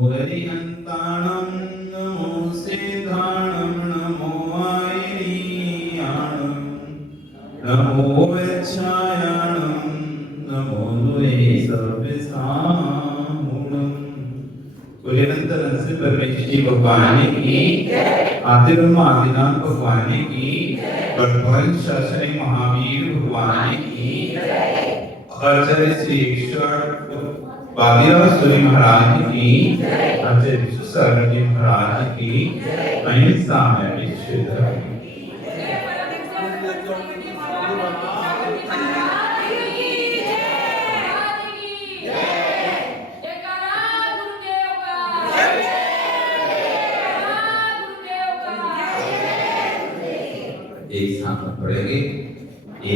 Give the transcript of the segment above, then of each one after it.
हरिहन्ताणं नमो सिद्धाणं नमो आयनीयाणं नमो वेच्छायाणं नमो द्वैसव्यसामूढं। बोले अनंत से परमेश्वरी भगवान की आदिब्रह्म आदिनाथ भगवान की भगवान शास्त्री महावीर भगवान की आचार्य श्री ईश्वर वादिराज महाराज की आचार्य विश्वेश्वर जी महाराज की अहिंसा में विशुद्ध एक साथ पढ़ेंगे।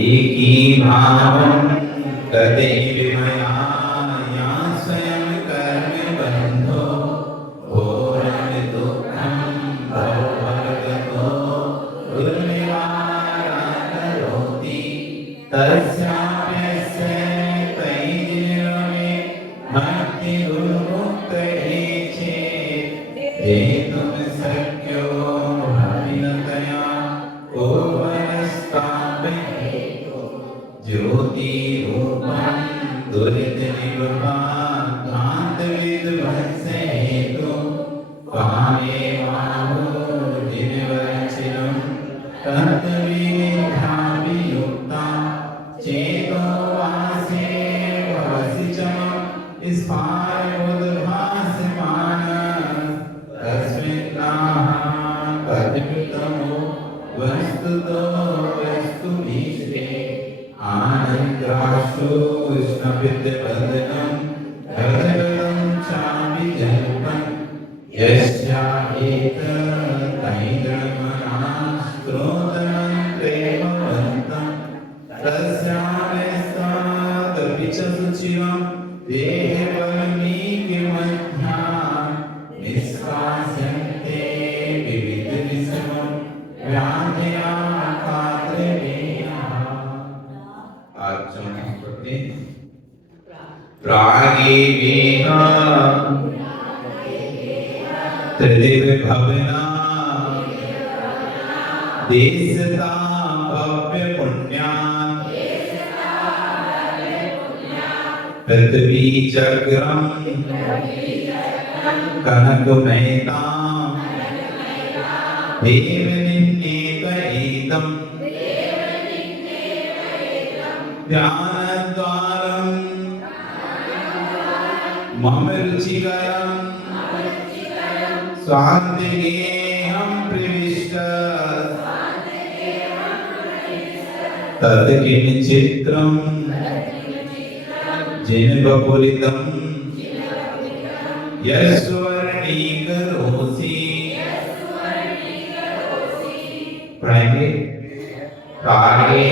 एक ही भावं गते विमया या स्वयं कर्म बंधो घोरं दुःखं भवभगतो दुर्निवारणं करोति तस्याप्यस्य तैर्मे भक्ति गुरुमुक्तये चेत् हेतुं शक्यो भाविनतया ज्योति रूपं दुरितनिर्वाण कांत विद्वंसे हेतु कामे माहो दिनवचिरं तत्विधाभियुक्ता चेतो वासे भवसि च स्फारोद्भासमान तस्मिन्नाः तद्वितमो वस्तुतो वस्तुमीश्रे आनन्दाश्रुष्णविद्यवदनं भजगतं चापि जल्पं यस्या एतदैर्मनः प्रेमवन्तं तस्यामेस्तादपि च सुचिरं देहबलमीकिमध्या निष्कास्यन्ते विविधविषमं व्याधया प्रागेवेह त्रिदिवभवना देशता भव्य पुण्यान् पृथ्वी चक्रं कनकमयतां देवनिन्नेत एतं ध्यानद्वारं मम रुचिकरं स्वान्तिगेहं प्रविष्ट तत् किञ्चित्रं जिनबपुलितं यस्वर्णीकरोसि पढ़ेंगे। प्रागे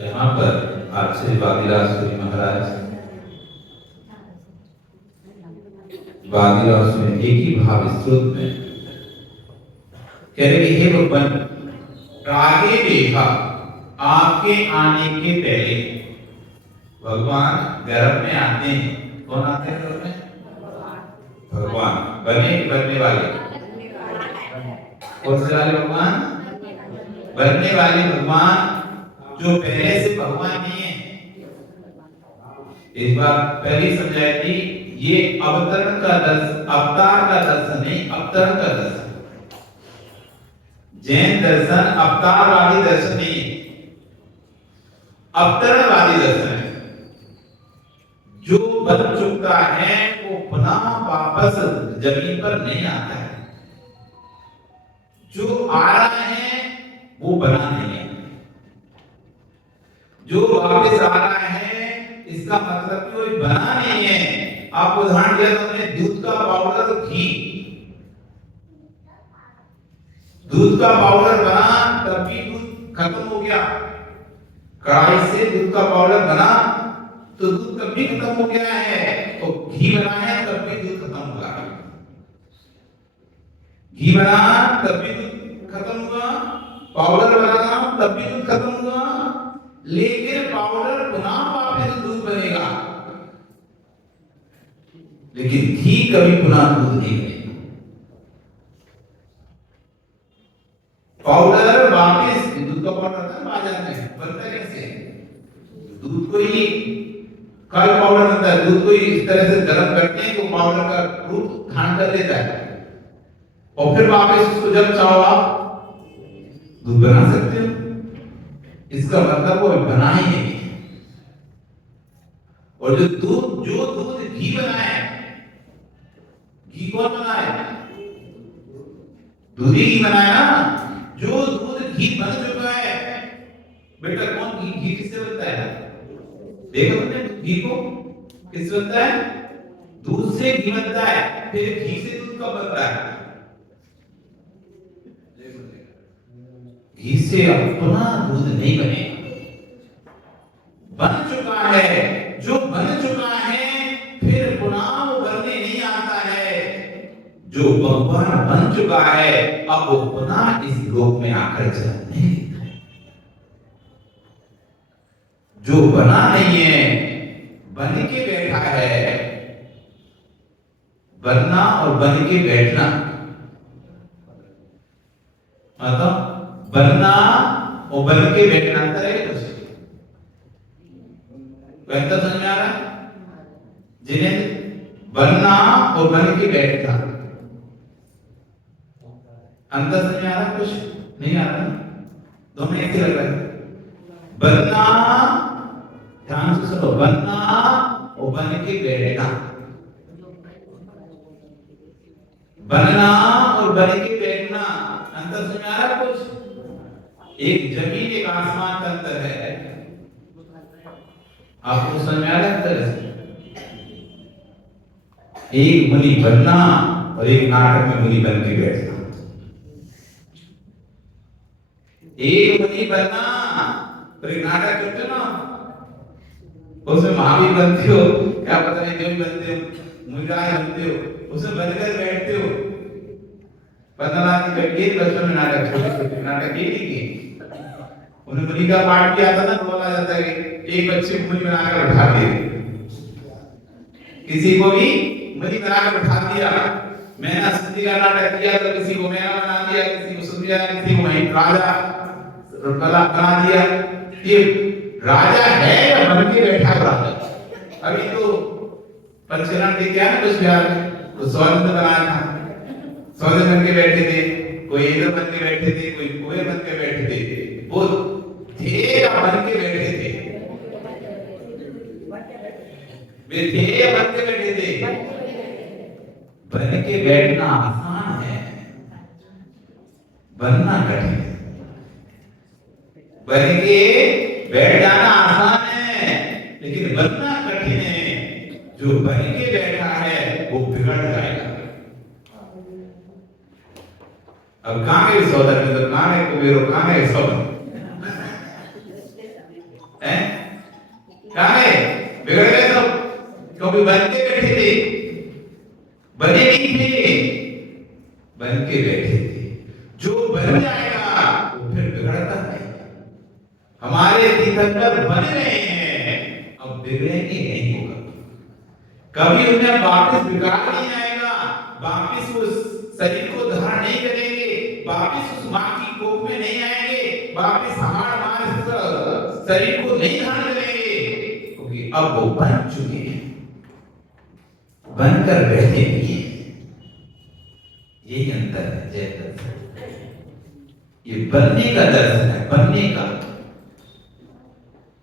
यहाँ पर आचार्य वादिराज महाराज वादिराज में एक ही भाव स्रोत में कह रहे हे भगवान प्रागे देखा आपके आने के पहले भगवान गर्भ में आते हैं। कौन आते हैं गर्भ में? भगवान बनने वाले कौन से वाले भगवान? बनने वाले भगवान जो पहले से भगवान नहीं है। इस बार पहले समझाई थी ये अवतार का दर्शन नहीं, अवतरण का दर्शन। जैन दर्शन अवतारवादी दर्शन नहीं, अवतरणवादी दर्शन है। जो बन चुका है वो पुनः वापस जमीन पर नहीं आता है, जो आ रहा है वो बना नहीं है। जो वापस आ रहा है इसका मतलब कोई बना नहीं है। आप उदाहरण दिया तो हमने दूध का पाउडर घी दूध का पाउडर बना तब भी दूध खत्म हो गया, कढ़ाई से दूध का पाउडर बना तो दूध कब भी खत्म हो गया है, तो घी बना है तब भी दूध खत्म हुआ, घी बना तब भी दूध खत्म हुआ, पाउडर बना तब भी दूध खत्म हुआ, लेकिन पाउडर पुनः वापस दूध बनेगा, लेकिन घी कभी पुनः दूध नहीं बनेगा। पाउडर वापस दूध का पाउडर बाजार में बनता कैसे? दूध को ही कल पाउडर बनता है, दूध को ही इस तरह से गर्म करते हैं तो पाउडर का रूप धारण कर लेता है, और फिर वापस उसको जब चाहो आप दूध बना सकते हो। इसका मतलब वो बना ही नहीं है। और जो दूध घी बनाए, घी कौन बनाए? दूध ही घी बनाया ना। जो दूध घी बन चुका है, बेटा कौन घी किससे बनता है? देखो तुमने घी को किससे बनता है? दूध से घी बनता है, फिर घी से दूध कब बनता है? घी से अपना दूध नहीं बनेगा, बन चुका है, जो बन चुका है फिर पुनः वो बनने नहीं आता है। जो भगवान बन चुका है अब वो पुनः इस लोक में आकर जन्म नहीं लेता है। जो बना नहीं है बन के बैठा है। बनना और बन के बैठना मतलब बनना और बन के बैठना अंतर है कुछ? अंतर समझ में आ रहा है? जिन्हें बनना और बन के बैठना अंतर समझ में आ रहा है? कुछ नहीं आ रहा? दोनों एक ही लग रहा है। बनना, ध्यान से सुनो, बनना और बन के बैठना, बनना और बन के बैठना अंतर समझ में आ रहा है? कुछ एक जमीन एक आसमान का अंतर है। आपको समझ में आ रहा है? एक मुनि बनना और एक नाटक में मुनि बन के बैठना। एक मुनि बनना और एक नाटक करते हो ना, उसमें महावीर बनते हो, क्या पता नहीं देवी बनते हो, मुनिराज बनते हो, उसमें बनकर बैठते हो। 15 दिन का ये बचपन में नाटक, छोटे छोटे नाटक ये नहीं किए। उन्हें मुनि का पाठ भी आता ना, तो बोला जाता है कि एक बच्चे को मुनि बनाकर बैठा दिए, किसी को भी मुनि बनाकर बैठा दिया। मैंने स्तुति का नाटक किया तो किसी को मैना बना दिया, किसी को सुनिया, किसी को वहीं राजा बना दिया। ये राजा है या बन के बैठा राजा? अभी तो पंचकरण दे क्या है कुछ बिहार में, तो स्वागत बनाया था, स्वागत बन के बैठे थे, कोई इधर बन के बैठे थे, कोई कुएं बन के बैठे थे, वो थे या बन के बैठे थे? वे थे या बन के बैठे थे? बन के बैठना आसान है, बनना कठिन है। बन के बैठ जाना आसान है, लेकिन बनना कठिन है। जो बन के बैठा है वो बिगड़ जाएगा। अब कहां गए सौदर में? तो कहां है कुबेरो? कहां है सौदर? कहां है? बिगड़ गए सब, क्योंकि बन के बैठे थे, बने नहीं थे, बन के बैठे थे। जो बन जाएगा वो फिर बिगड़ता है। हमारे तीर्थंकर बन रहे हैं, अब बिगड़ेंगे नहीं होगा। कभी उन्हें वापस बिगाड़ नहीं आएगा, वापस उस शरीर को धारण नहीं करेंगे, वापस उस मां की कोख में नहीं आएंगे, वापस हमारे शरीर को नहीं धारण करेंगे, क्योंकि अब वो बन चुके हैं, बनकर बैठे नहीं हैं। यही अंतर है जय दर्शन। ये बनने का दर्शन है, बनने का,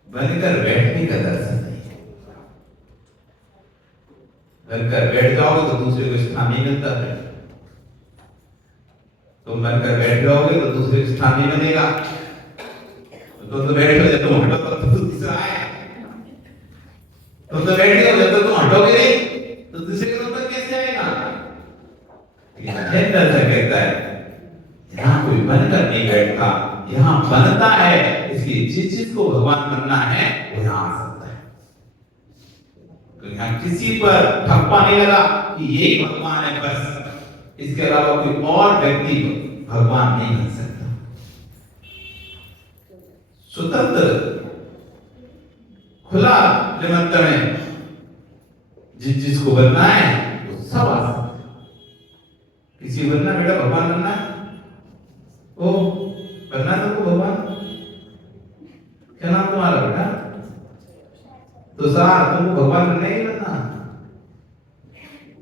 बनकर बैठने का दर्शन नहीं। बनकर बैठ जाओगे तो दूसरे को स्थान नहीं मिलता है, तुम बनकर बैठ जाओगे तो दूसरे को स्थान नहीं मिलेगा। तो बैठो, जब तुम हटो तो दूसरा आए, तो बैठे हो, जब तुम हटोगे नहीं तो दूसरे का नंबर कैसे आएगा? दर्शन कहता है यहाँ कोई नहीं बैठता, यहाँ बनता है। इसलिए जिस चीज को भगवान बनना है वो यहाँ आ सकता है। तो यहाँ किसी पर ठप्पा नहीं लगा कि यही भगवान है, बस इसके अलावा कोई और व्यक्ति भगवान नहीं बन सकता। स्वतंत्र खुला निमंत्रण है, जिस चीज को बनना है वो सब आ सकता है। किसी बनना बेटा भगवान बनना है, ओ बनना है तुमको भगवान। क्या नाम तुम्हारा बेटा? तो सार तुमको भगवान बनना ही बनना।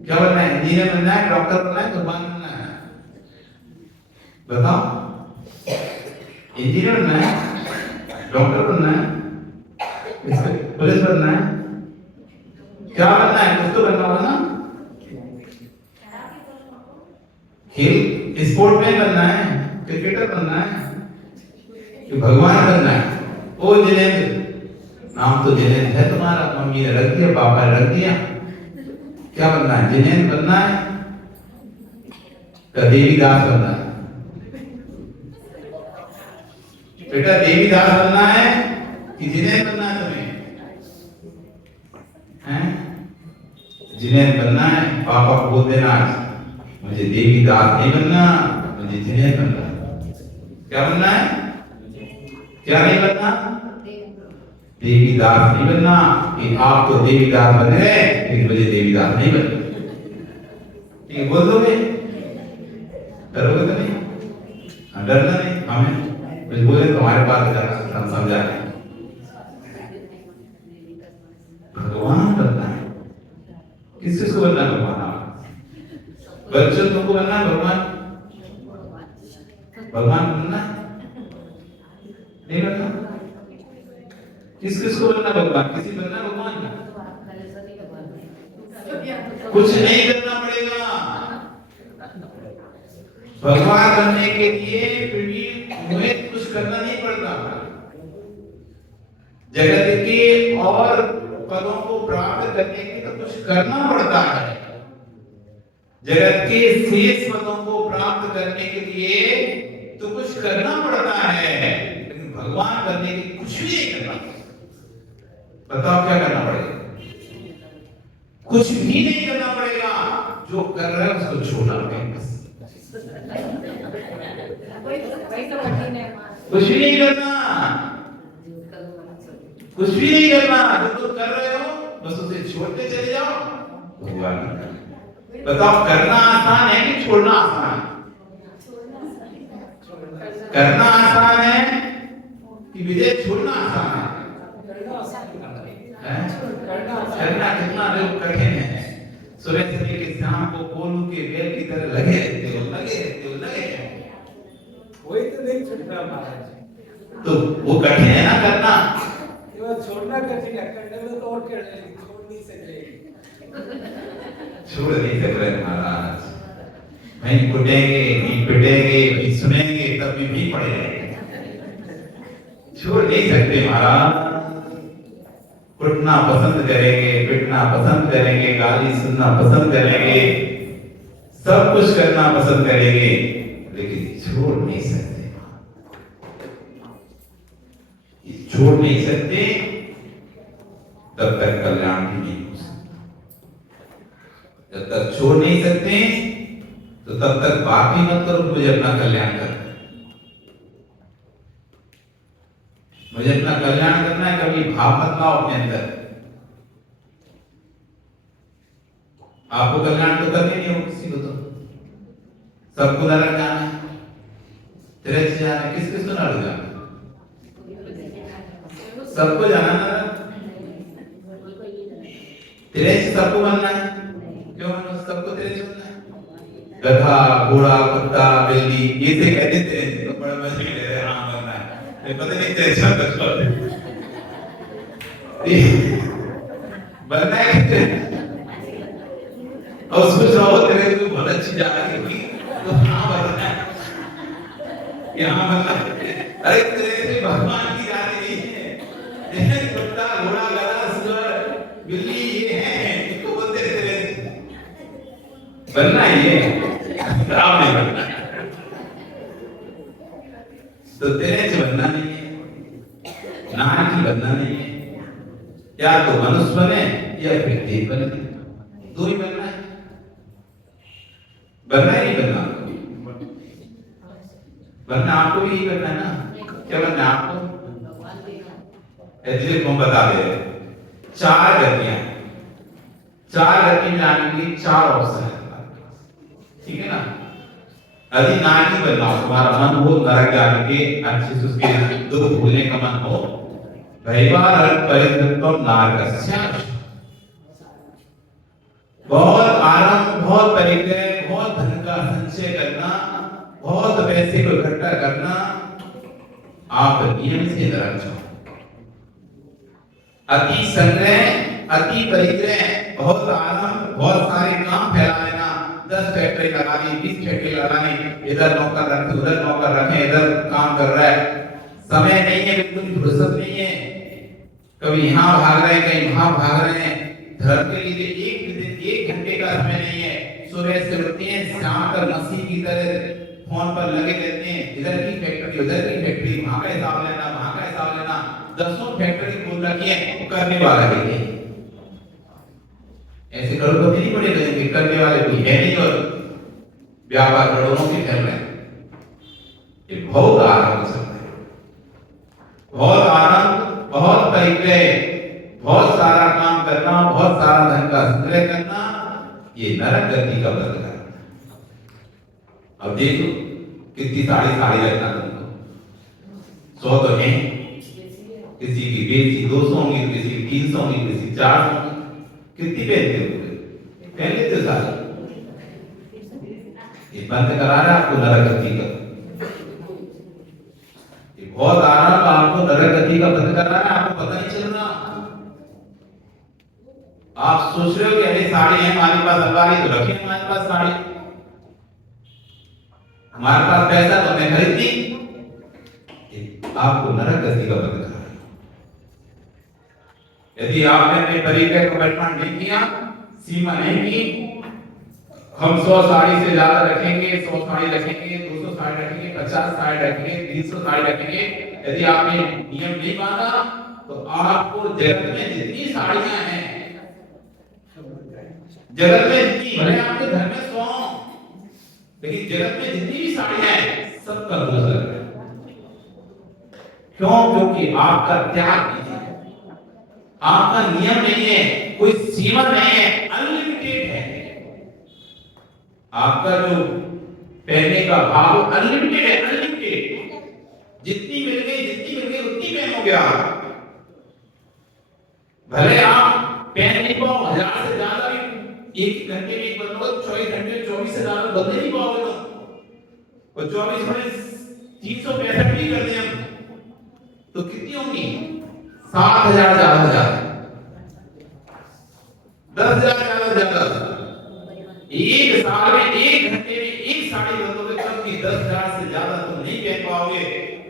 क्या बनना है? इंजीनियर बनना है, डॉक्टर बनना है, भगवान बनना है? बताओ। इंजीनियर बनना है, डॉक्टर बनना है, पुलिस बनना है, क्या बनना है? कुछ तो बनना होगा ना। खेल स्पोर्ट में बनना है, क्रिकेटर बनना है कि भगवान बनना है? ओ जिनेंद्र, नाम तो जिनेंद्र है तुम्हारा, मम्मी ने रख दिया, पापा ने रख दिया। क्या बनना है? जिनेंद्र बनना है या देवीदास बनना है? बेटा देवीदास बनना है कि जिनेंद्र बनना है तुम्हें? हैं? जिनेंद्र बनना है। पापा को बोल देना मुझे देवीदास नहीं बनना, मुझे जिनेंद्र बनना। क्या बनना है? क्या नहीं बनना? देवीदास नहीं बनना। कि आप तो देवीदास बन गए लेकिन मुझे देवीदास नहीं बनना। ठीक बोल दोगे? डरोगे तो नहीं? डरना नहीं। हमें कुछ बोले तुम्हारे पास हम समझा रहे। भगवान बनना है। किस चीज को बनना है? भगवान। बच्चों तुमको बनना है भगवान? भगवान बनना नहीं बनना? किस किस को बनना भगवान? किसी बनना भगवान? कुछ नहीं करना पड़ेगा। भगवान बनने के लिए तुम्हें कुछ करना नहीं पड़ता। जगत के और पदों को प्राप्त करने के लिए तो कुछ करना पड़ता है। जगत के शेष पदों को प्राप्त करने के लिए तो कुछ करना पड़ता है, लेकिन भगवान बनने के लिए कुछ भी नहीं करना। बताओ क्या करना पड़ेगा? कुछ भी नहीं करना पड़ेगा। जो कर रहे हैं उसको छोड़ना पड़ेगा। कुछ भी नहीं करना, कुछ भी नहीं करना। जो तुम कर रहे हो बस उसे छोड़ते चले जाओ। भगवान बताओ, करना आसान है कि छोड़ना आसान है? करना आसान है कि विजय छोड़ना आसान है? करना कितना कठिन है। सुबह से लेकर शाम को कोलू के बेल की तरह लगे रहते हो, लगे रहते हो, लगे रहते हो। वही तो नहीं छूटता महाराज। तो वो कठिन है ना करना। ये छोड़ना कठिन है, करने में तो और कठिन, छोड़ नहीं सकते। छोड़ नहीं सकते महाराज। नहीं कुटेंगे, नहीं पिटेंगे, नहीं सुनेंगे, तब भी पड़ेंगे। छोड़ नहीं सकते महाराज। कुटना पसंद करेंगे, पिटना पसंद करेंगे, गाली सुनना पसंद करेंगे, सब कुछ करना पसंद करेंगे, लेकिन छोड़ नहीं सकते। छोड़ नहीं सकते तब तक कल्याण भी नहीं हो सकता। जब तक छोड़ नहीं सकते तो तब तक बात ही मत करो मुझे अपना कल्याण करना है, मुझे अपना कल्याण करना है। कभी भाव मत लाओ अपने अंदर। आपको कल्याण तो करने नहीं हो किसी को, तो सबको नरक जाना है, तिरछ जाना है। किस किस को नरक जाना है? सबको जाना नरक। तिरछ सबको बनना है। क्यों सबको तिरछ बनना है? गधा, घोड़ा, कुत्ता, बिल्ली, ये से कहते तिरछ। तो बड़े मजे ले रहे, हाँ बनना है, पता नहीं तिरछ बनना है। और सोच रहा हो तेरे को बहुत अच्छी जा रही तो हाँ बनना है, यहाँ बनना है। अरे तेरे से भगवान की जा रही है। कुत्ता, घोड़ा, गधा, सुअर, बिल्ली ये है, इसको बोलते तेरे बनना ही है, खराब नहीं बनना। तो तेरे से बनना नहीं है, नान की बनना नहीं है, या तो मनुष्य बने या फिर देव बने, दो ही बनना है। बनना ही नहीं बनना आपको, बनना आपको भी नहीं बनना ना। क्या बनना है आपको? ऐसे हम बता दे रहे चार गतियां, चार गति में आने के लिए चार ऑप्शन है, ठीक है ना। यदि नानी बनना हो, तुम्हारा मन हो नरक जाने के, अच्छे से उसके दुख भूलने का मन हो, भैवार परितृप्तम नारकस्य, बहुत आराम, बहुत परिग्रह, बहुत धन का संचय करना, बहुत पैसे को इकट्ठा करना, आप नियम से नरक जाओ। अति संग्रह, अति परिग्रह, बहुत आराम, बहुत सारे काम फैला लेना, 10 फैक्ट्री लगा दी, 20 फैक्ट्री लगा दी, इधर नौकर रखे, उधर नौकर रखे, इधर काम कर रहा है, समय नहीं है, बिल्कुल फुर्सत नहीं है, कभी यहाँ भाग रहे हैं, कहीं वहां भाग रहे हैं, धर्म के लिए एक घंटे का समय नहीं है। सुबह से उठते हैं, शाम तक मसीह की तरह फोन पर लगे रहते हैं, इधर की फैक्ट्री, उधर की फैक्ट्री, वहां का हिसाब लेना, वहां का हिसाब लेना, 10 फैक्ट्री खोल रखी है, करने वाला है ऐसे करोड़पति नहीं बने रहेंगे, करने वाले कोई है नहीं और व्यापार करोड़ों के कर रहे हैं। ये बहुत आराम हो सकता है, बहुत आराम, बहुत परिग्रह, बहुत सारा काम करना, बहुत सारा धन का संग्रह करना, ये नरक गति का बदल है। अब देखो कितनी साड़ी रखना तुमको, 100 तो है, किसी की बेची 200 होंगी, किसी की 300 होंगी, किसी की 400 होंगी, कितनी पहनते हो? पहन लेते सारे। ये बंद करा रहा है आपको नरक गति का, ये बहुत आराम आपको नरक गति का बंद कर रहा है, आपको पता नहीं चल रहा। आप सोच रहे हो कि अरे साड़ी है हमारे पास, अलमारी तो रखी हमारे पास साड़ी, हमारे पास पैसा तो मैं खरीद ली, आपको नरक गति का बंद कर रहा है। यदि आपने अपने परिग्रह को बंटवारा नहीं किया, सीमा नहीं की, हम 100 साड़ी से ज्यादा रखेंगे, 100 साड़ी रखेंगे, 200 साड़ी रखेंगे, 50 साड़ी रखेंगे, 300 साड़ी रखेंगे, यदि आपने नियम नहीं माना तो आपको जगत में जितनी साड़ियां हैं, जगत में जितनी, भले आपके घर में 100, लेकिन जगत में जितनी भी साड़ियां हैं सबका दूसरा है। क्यों? क्योंकि आपका त्याग नहीं है, आपका नियम नहीं है, कोई सीमा नहीं है, अनलिमिटेड है। आपका जो पहनने का भाव अनलिमिटेड है, अनलिमिटेड, जितनी मिल गई उतनी पहनोगे आप। भले आप पहन नहीं पाओ 1000 से ज्यादा भी, एक घंटे में एक बंदों 24 घंटे 24 से ज्यादा बंदे नहीं पाओगे तो, और 24 में 365 भी कर दें हम तो कितनी होगी? 7000 ज्यादा, 10,000 ज्यादा। एक साल में, एक घंटे में एक साड़ी बंदोगे तब भी 10,000 से ज्यादा तुम नहीं पहन पाओगे,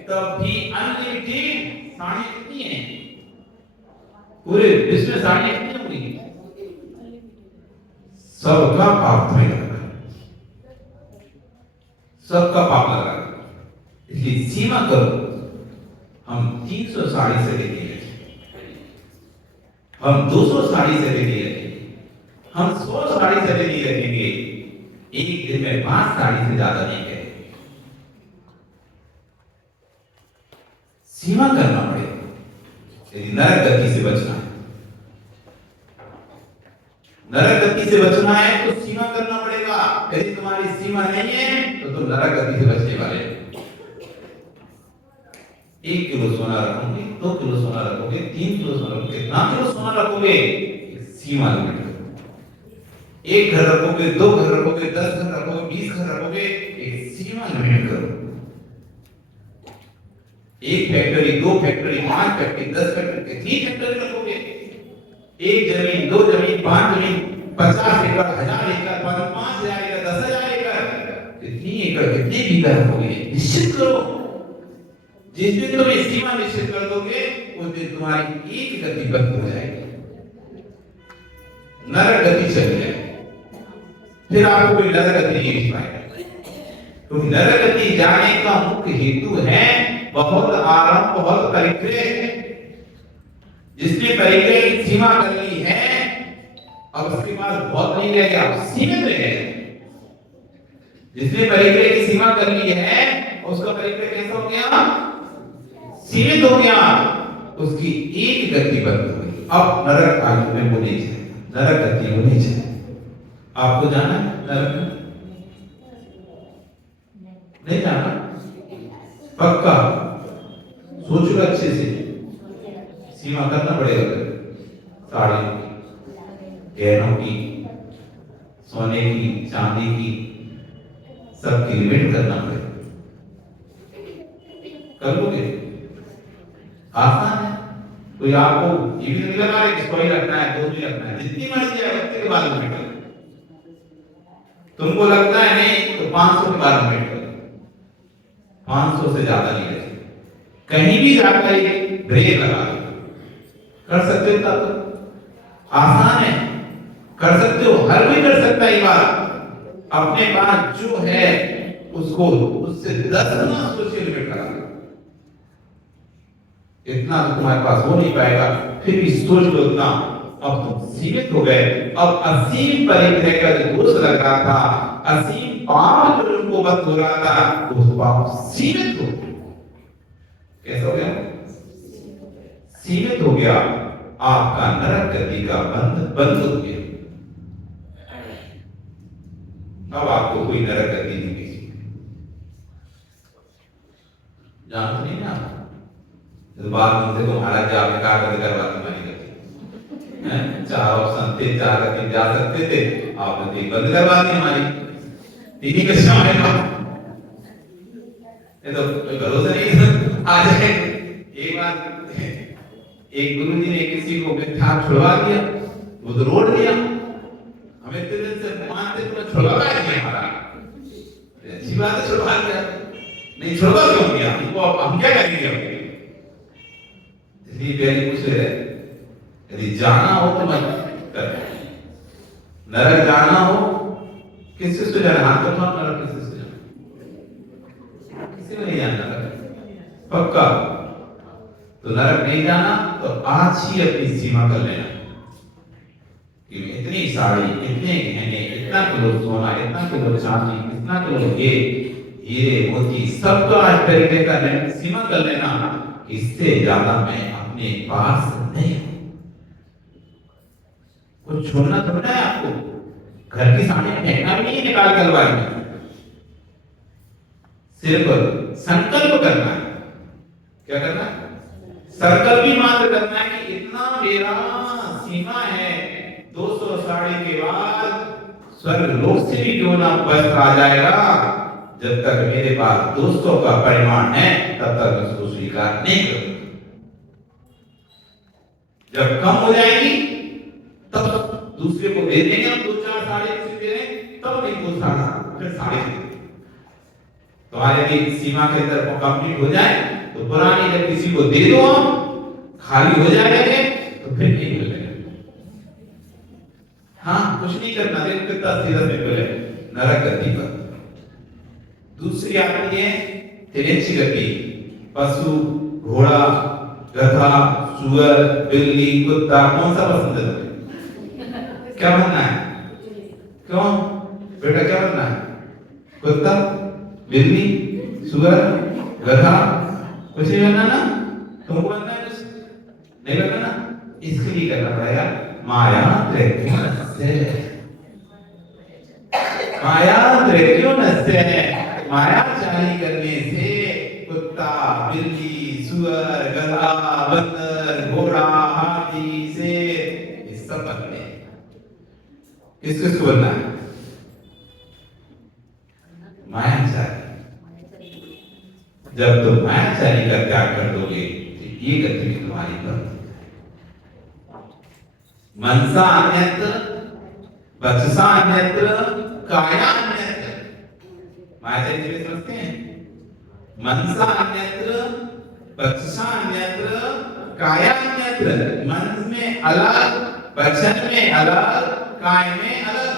तब भी अनलिमिटेड साड़ी कितनी है? पूरे विश्व में साड़ी कितनी होगी? सबका पाप में लगा, सबका पाप लगा, इसलिए सीमा करो। हम 300 साड़ी से लेके हम 200 साड़ी से लेके हम 100 साड़ी से नहीं रखेंगे, एक दिन में 5 साड़ी से ज्यादा नहीं करेंगे। सीमा करना पड़ेगा यदि नरक गति से बचना है। नरक गति से बचना है तो सीमा करना पड़ेगा। यदि तुम्हारी सीमा नहीं है तो तुम नरक गति से बचने वाले हो। 1 किलो सोना रखोगे, 2 किलो सोना रखोगे, 3 किलो सोना रखोगे, कितना किलो सोना रखोगे, सीमा लिमिट। 1 घर रखोगे, 2 घर रखोगे, 10 घर रखोगे, 20 घर रखोगे, एक सीमा लिमिट करो। 1 फैक्ट्री, 2 फैक्ट्री, 5 फैक्ट्री, 10 फैक्ट्री, कितनी फैक्ट्री रखोगे? 1 जमीन, 2 जमीन, 5 जमीन, 50 एकड़, 1000 एकड़, 5000 एकड़, 10,000 एकड़, कितनी एकड़, कितने बीघा रखोगे? निश्चित करो। जिस दिन तुम सीमा निश्चित कर दोगे उस दिन तुम्हारी एक गति बंद हो जाएगी, नरक गति चल जाएगी, फिर आपको कोई नरक गति नहीं मिल पाएगा। तो नरक गति जाने का मुख्य हेतु है बहुत आराम, बहुत परिग्रह। जिसने परिग्रह की सीमा कर ली है, अब उसके पास बहुत नहीं रह गया, सीमित रह गया। जिसने परिग्रह की सीमा कर ली है, उसका परिग्रह कैसा हो गया? सीमित हो गया। उसकी एक गति बंद हो गई। अब नरक आयु में वो नहीं चाहिए, नरक गति वो नहीं चाहिए। आपको जाना है नरक में? नहीं जाना? पक्का? सोच लो अच्छे से, सीमा करना पड़ेगा। साड़ियों की, गहनों की, सोने की, चांदी की, सबकी लिमिट करना पड़ेगा। कर लोगे? आसान है। तो आपको ये भी नहीं लगा कि इसको ही रखना है, दो ही रखना है, जितनी मर्जी है उतने के बाद में कर। तुमको लगता है नहीं तो 500 के बाद में कर, 500 से ज्यादा नहीं रहे। कहीं भी जाकर ये ब्रेक लगा कर सकते हो। तब आसान है, कर सकते हो, हर कोई कर सकता है। ये बात अपने पास जो है उसको उससे 10 गुना सोशल लिमिट करा। इतना तो तुम्हारे पास हो नहीं पाएगा, फिर भी सोच लो इतना। अब तुम सीमित हो गए। अब असीम परिग्रह का जो दोष लग रहा था, असीम पाप जो उनको बंद हो रहा था, वो पाप सीमित हो गया। कैसा हो गया? सीमित हो गया। आपका नरक गति का बंद हो गया। अब आपको कोई नरक गति नहीं मिली। जानते नहीं ना? इस बात में देखो महाराज जी आपने कहा कर बात मानी करती, 4 ऑप्शन थे, 4 गति जा सकते थे, आपने 3 बंद करवा दी हमारी। 3 ही कैसे हमारे पास? ये तो कोई भरोसा नहीं आ जाए। एक बार एक गुरु जी ने किसी को मिथ्या छुड़वा दिया, वो तो रोड दिया। हमें इतने दिन से मानते तो छुड़वा दिया हमारा, अच्छी बात है, छुड़वा दिया। नहीं छुड़वा क्यों दिया? हमको हम क्या करेंगे? इसलिए पहले पूछ रहे, यदि जाना हो तो मत कर। नरक जाना हो, किससे से जाना? हाथ तो नरक किससे से जाना? किसी को नहीं जाना नरक, पक्का। तो नरक नहीं जाना तो आज ही अपनी सीमा कर लेना कि इतनी साड़ी, इतने गहने, इतना किलो सोना, इतना किलो चांदी, इतना किलो हीरे मोती, सबका आज तरीके का सीमा कर लेना। इससे ज्यादा मैं अपने पास नहीं। कुछ छोड़ना थोड़ा है आपको। घर की साड़ी फेंकना भी नहीं, निकाल कर बाहर में। सिर्फ संकल्प करना है। क्या करना है? संकल्प भी मात्र करना है कि इतना मेरा सीमा है। 200 साड़ी के बाद स्वर्ग लोक से भी क्यों ना वस्त्र आ जाएगा, जब तक मेरे पास 200 का परिमाण है तब तक मैं उसको स्वीकार नहीं करूंगा। जब कम हो जाएगी तब दूसरे को दे देंगे। हम 2-4 साड़ी दे दें, तब नहीं पूछना, फिर साड़ी तुम्हारे भी सीमा के अंदर कंप्लीट हो जाए तो पुरानी जब किसी को दे दो, खाली हो जाएंगे तो फिर नहीं मिलेगा। हाँ, कुछ नहीं करना, देखो कितना सीधा सिंपल है। नरक गति पर दूसरी आती है तिरछी गति। पशु, घोड़ा, गधा, सुअर, बिल्ली, कुत्ता, कौन सा पसंद है? क्या बनना है? क्यों बेटा, क्या बनना है? कुत्ता, बिल्ली, सुअर, गधा, कुछ नहीं बनना ना? तुमको बनना है? नहीं बनना ना? इसके लिए करना पड़ेगा माया त्रैक्योनस्य। माया त्रैक्योनस्य, मायाचारी करने से कुत्ता, बिल्ली, सुअर, गधा, बंदर, घोड़ा, हाथी से ये सब बनने। किसको बनना है? मायाचारी। जब तुम मायाचारी का त्याग कर दोगे तो ये गति तुम्हारी बंद। मनसा अन्यत्र, वचसा अन्यत्र, काया अन्यत्र। मायाचारी जी समझते हैं? मनसा अन्यत्र, वचसा अन्यत्र, काया अन्यत्र। मन में अलग, वचन में अलग, काय में अलग,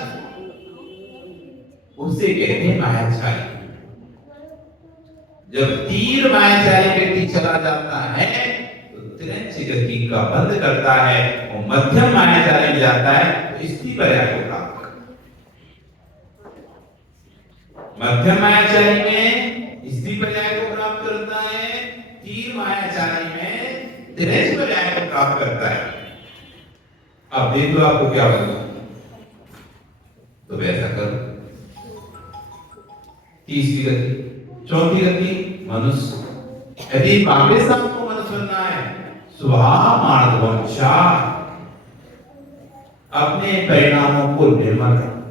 उसे कहते हैं मायाचारी। जब तीर मायाचारी व्यक्ति चला जाता है तो तिरंज गति का बंद करता है और मध्यम मायाचारी में जाता है तो स्थिति पर्याय को प्राप्त करता है। मध्यम मायाचारी में स्थिति पर्याय को प्राप्त करता है, तीर मायाचारी में तिरंज पर्याय को प्राप्त करता है। अब देख लो आपको क्या बनना, तो वैसा करो। तीसरी गति, चौथी गति मनुष्य। यदि वापिस आपको मनुष्य बनना है, स्वामार्धवंशा, अपने परिणामों को निर्मल रखो,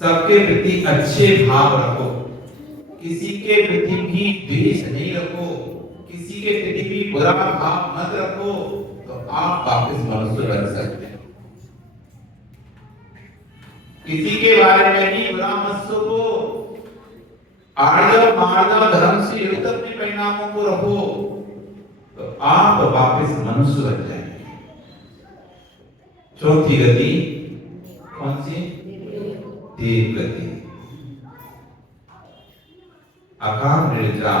सबके प्रति अच्छे भाव रखो, किसी के प्रति भी द्वेष नहीं रखो, किसी के प्रति भी बुरा भाव मत रखो, तो आप वापिस मनुष्य बन सकते हैं। किसी के बारे में नहीं बुरा मत सोचो, आर्जव मार्जव धर्म से युक्त अपने परिणामों को रखो, तो आप वापस मनुष्य बन जाएंगे। चौथी गति कौन सी? देव गति। अकाम निर्जा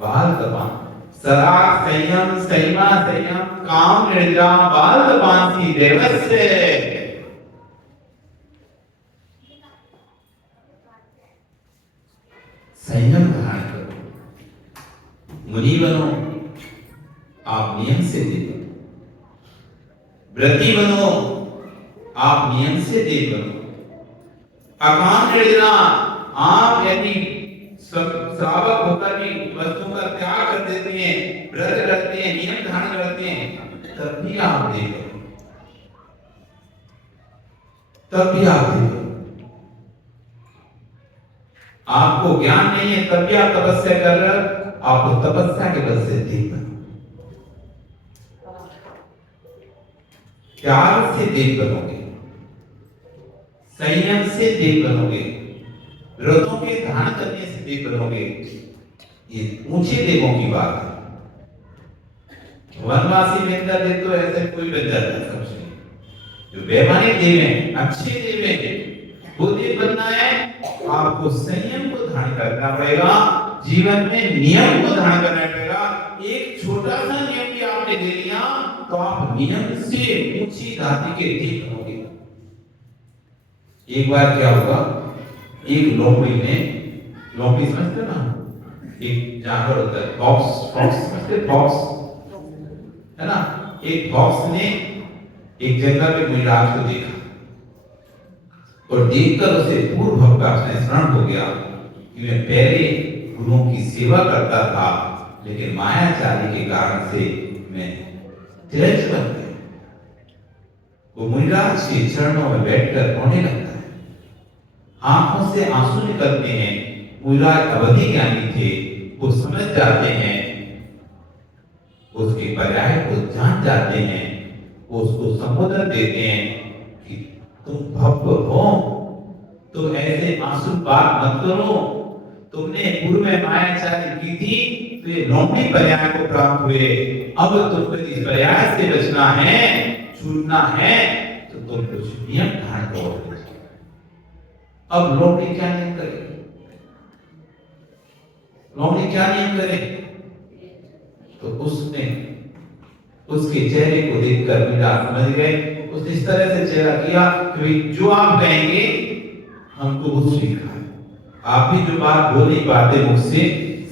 बाल तपान, सदा संयम संयमा संयम, काम निर्जा बाल तपांसी देवस्य। संयम धारण करो, मुनि बनो, आप नियम से देव बनो, व्रती बनो, आप नियम से देव बनो। अकाम निर्जना, आप यदि श्रावक होकर भी वस्तुओं का त्याग कर देते हैं, व्रत करते हैं, नियम धारण करते हैं, तब भी आप देव बनो, तब भी आप देव बनो। आपको ज्ञान नहीं है तब भी आप तपस्या कर रहे हो, आप उस तपस्या के बल से देव बनो, त्याग से देव बनोगे, संयम से देव बनोगे, व्रतों के धारण करने से देव बनोगे। ये ऊंचे देवों की बात है। वनवासी वेंदा देव तो ऐसे कोई बन जाता है सबसे, जो वैमानिक देव हैं, अच्छे देव हैं, वो देव बनना है, आपको संयम को धारण करना पड़ेगा, जीवन में नियम को धारण करना पड़ेगा। एक छोटा सा नियम भी आपने ले लिया तो आप नियम से ऊंची जाति के देव बनोगे। एक बार क्या हुआ, एक लोमड़ी ने, लोमड़ी समझते ना, एक जानवर होता है, फॉक्स, फॉक्स समझते, फॉक्स है ना। एक फॉक्स ने एक जंगल में मुनिराज को देखा और देखकर उसे पूर्व भाव का स्मरण हो गया कि मैं पहले गुरुओं की सेवा करता था, लेकिन मायाचारी के कारण से मैं तिरंज बन गया। वो मुनिराज के चरणों में बैठकर रोने लगता है, आंखों से आंसू निकलते हैं। मुनिराज अवधि ज्ञानी थे, वो समझ जाते हैं, उसके पर्याय को जान जाते हैं, वो उसको संबोधन देते हैं कि तुम भक्त हो, तो ऐसे आंसू बात मत करो, तुमने पूर्व में मायाचारी की थी तो ये लोमड़ी पर्याय को प्राप्त हुए, अब तुमको इस पर्याय से बचना है, छूटना है, तो तुम कुछ नियम धारण करो। अब लोमड़ी क्या नियम करे, लोमड़ी क्या नियम करे? तो उसने उसके चेहरे को देखकर मीरा समझ गए, उसने इस तरह से चेहरा किया कि जो आप कहेंगे हमको वो स्वीकार। आप भी जो बात बोल नहीं पाते, मुख से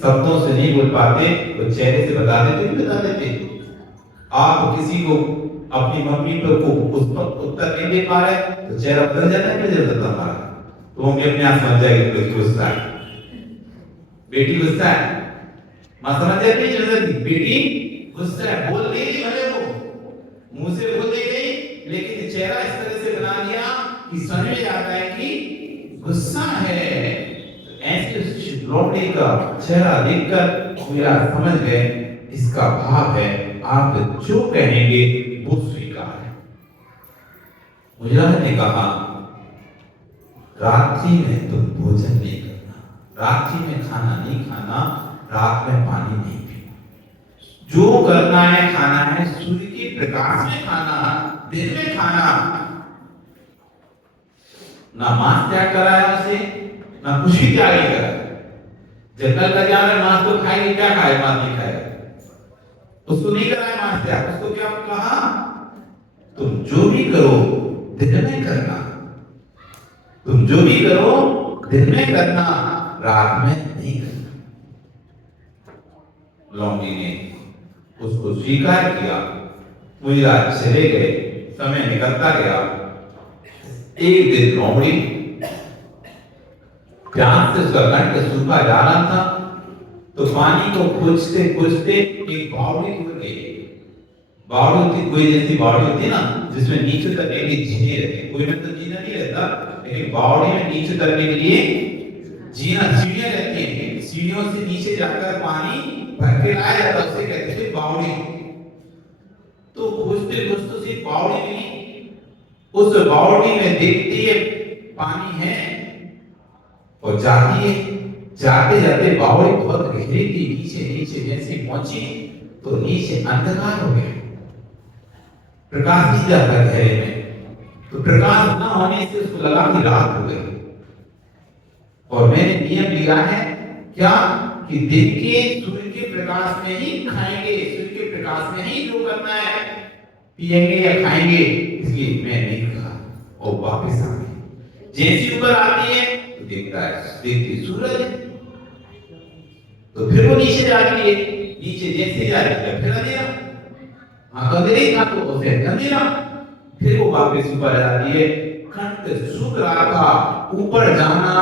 शब्दों से नहीं बोल पाते, वो चेहरे से बता देते। आप किसी को अपनी मम्मी पर को उस पर उत्तर नहीं दे पा रहे तो चेहरा बदल जाता है, क्या जरूरत हमारा, तो मम्मी अपने आप समझ जाएगी बेटी गुस्सा है, बेटी गुस्सा है, मां समझ जाती है बेटी गुस्सा है, बोल नहीं रही भले वो मुंह से बोल नहीं गई, लेकिन चेहरा इस तरह से बना लिया कि समझ में आता है कि गुस्सा है। ऐसे लोमड़ी का चेहरा देखकर मीरा समझ गए इसका भाव है आप जो कहेंगे वो स्वीकार है। मीरा ने कहा रात्रि में तुम भोजन नहीं करना, रात्रि में खाना नहीं खाना, रात में पानी नहीं पीना, जो करना है खाना है सूर्य के प्रकाश में खाना, दिन में खाना। ना मांस त्याग कराया उसे, ना खुशी त्याग करा, जंगल का जानवर मांस तो खाएगी, क्या खाए, मांस नहीं खाएगा, उसको नहीं कराए मांस त्याग, उसको क्या कहा, तुम जो भी करो दिन में करना, तुम जो भी करो दिन में करना, रात में नहीं करना। लौंडी ने उसको स्वीकार किया, मुनिराज चले गए, समय निकलता गया। एक दिन लोमड़ी प्यास से उसका कंठ सूखा जा रहा था, तो पानी को खोजते खोजते एक बावड़ी मिल गई। बावड़ी होती, कोई जैसी बावड़ी होती ना जिसमें नीचे तक के लिए जीने रहते, कोई में तो जीना नहीं रहता, लेकिन बावड़ी में नीचे तरने के लिए जीना, सीढ़ियां रहती हैं, सीढ़ियों से नीचे जाकर पानी भर के लाया जाता, उसे कहते थे बावड़ी। तो खोजते खोजते उसे बावड़ी मिली, उस बावड़ी में देखती है पानी है और जाती है, जाते जाते बावड़ी बहुत गहरी थी, नीचे नीचे जैसे पहुंची तो नीचे अंधकार हो गया, प्रकाश नहीं जाता गहरे में, तो प्रकाश न होने से उसको लगा कि रात हो गई। और मैंने नियम लिया है क्या कि दिन के सूर्य के प्रकाश में ही खाएंगे, सूर्य के प्रकाश में ही जो करना है, पिएंगे या खाएंगे, इसलिए मैं नहीं खा। और वापस आ गई, जैसी ऊपर आती है तो देखता है, देखती सूरज, तो फिर वो नीचे जाती है, नीचे जैसे जाती है फिर अंधेरा, अंधेरे था तो उसे अंधेरा, फिर वो वापस ऊपर जाती है, कंठ सूख रहा था, ऊपर जाना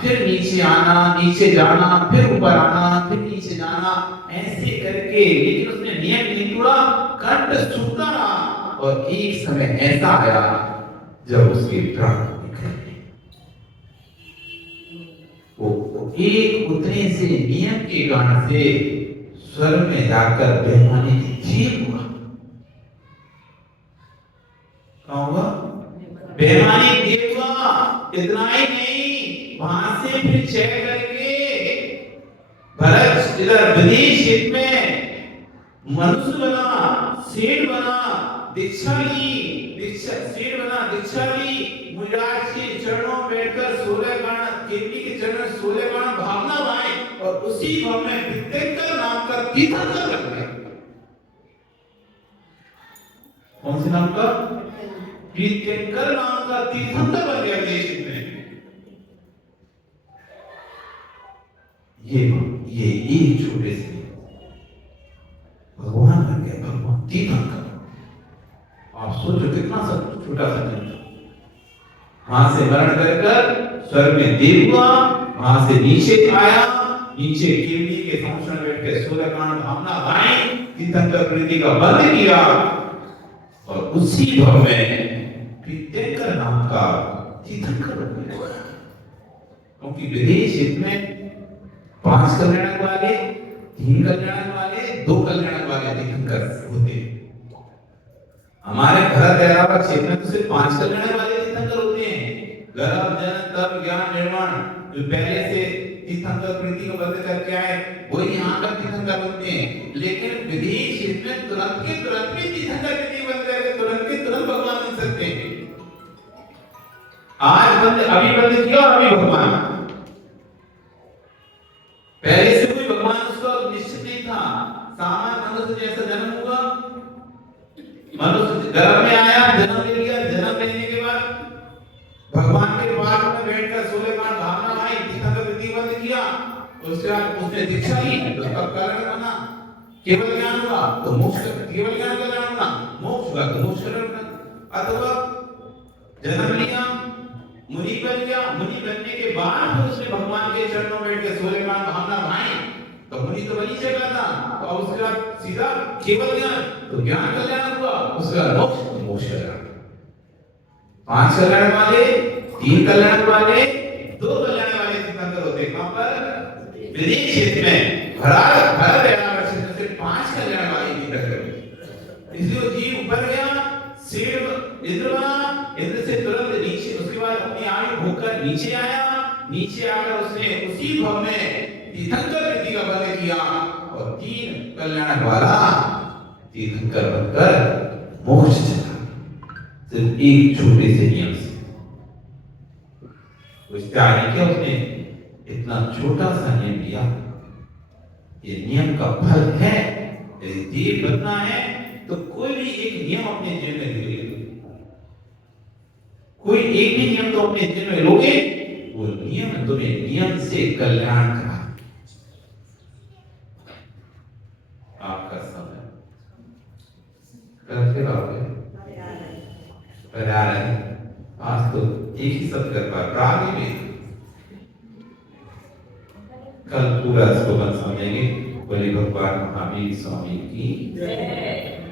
फिर नीचे आना, नीचे जाना फिर ऊपर आना, फिर नीचे जाना, ऐसे करके, लेकिन उसने नियम नहीं तोड़ा, कंठ सूखता रहा। और एक समय ऐसा आया जब उसके प्राण निकल गए। वो एक उतने से नियम के कारण से स्वर्ग में जाकर बेईमानी की जीव हुआ। क्या हुआ? बेईमानी देव हुआ। इतना ही नहीं, वहां से फिर चेक करके भरत इधर विदेश क्षेत्र में मनुष्य बना, सेठ बना, दीक्षा ली, सेठ बना, दीक्षा ली, मुनिराज के चरणों में बैठकर 16 गण, केवली के चरणों में 16 गण भावना भाई, और उसी भाव में विद्यंकर नाम का तीर्थंकर बन गया। कौन से नाम का? विद्यंकर नाम का तीर्थंकर बन गया देश में। ये एक छोटे से भगवान बन गया, भगवान तीर्थंकर। आप सोचो कितना सब छोटा सा जन्म, वहां से मरण कर स्वर्ग में देव हुआ, वहां से नीचे आया, नीचे केवली के संरक्षण में बैठ के 16 कांड भावना गाई, तीर्थंकर प्रीति का बंद किया, और उसी भव में विद्यंकर नाम का तीर्थंकर बन गया। क्योंकि विदेश इसमें 5 कल्याणक वाले, 3 कल्याणक वाले, 2 कल्याणक वाले तीर्थंकर होते हैं। हमारे भरत ऐरावत क्षेत्र में तो सिर्फ 5 कल्याणक वाले तीर्थंकर होते हैं। गर्भ, जन्म, तप, ज्ञान, निर्वाण, जो पहले से तीर्थंकर प्रीति को बंद करके आए, वही यहाँ का तीर्थंकर बनते हैं। लेकिन विदेश इसमें तुरंत के तुरंत भी तीर्थंकर प्रीति बंद करके तुरंत के तुरंत भगवान बन सकते हैं। आज बंद, अभी बंद किया और अभी भगवान। पहले से कोई भगवान उसका निश्चित नहीं था। सामान्य मनुष्य जैसा जन्म हुआ, मनुष्य गर्भ में आया, जन्म ले लिया, जन्म लेने के बाद भगवान के पास में बैठकर 16 बार भावना आई, तीर्थंकर प्रीति बंद किया, उसके बाद उसने दीक्षा ली, तो उसका कल्याण बना, केवल ज्ञान हुआ तो मोक्ष, केवल ज्ञान का कल्याण बना, मोक्ष हुआ तो मोक्ष कल्याण बना। अथवा जन्म लिया, मुनि बन गया, मुनि बनने के बाद फिर उसने भगवान के चरणों में बैठकर 16 बार भावना भाई, तो मुनि तो बनी चला था, तो उसके बाद सीधा केवल ज्ञान, तो ज्ञान कल्याण हुआ, उसका मोक्ष, मोक्ष कल्याण। 5 कल्याण वाले, 3 कल्याण वाले, 2 कल्याण वाले तीर्थंकर होते हैं। कहां पर? विदेश क्षेत्र में। भरत ऐरावत क्षेत्र से 5 कल्याण वाले तीर्थंकर। इसलिए वो जीव ऊपर गया, सेठ इंद्र बना, इंद्र से तुरंत नीचे, उसके बाद अपनी आयु भोगकर नीचे आया, नीचे आकर उसने उसी भव में तीर्थंकर प्रीति का बंद किया, और 3 कल्याण वाला तीर्थंकर बनकर मोक्ष चला। सिर्फ एक छोटे से नियम से। उसका क्या उसने इतना इतना छोटा सा नियम लिया, ये नियम का फल है। यदि देव बनना है तो कोई भी एक नियम अपने जीवन में ले लो, कोई एक भी नियम तो अपने जीवन में लोगे, वो नियम तुम्हें नियम से कल्याण करा। आपका समय कल फिर आओगे, पर आ रहे हैं आज तो एक ही शब्द कर पा प्रागी में, कल पूरा स्लोगन समझेंगे। बोले भगवान महावीर स्वामी की जय।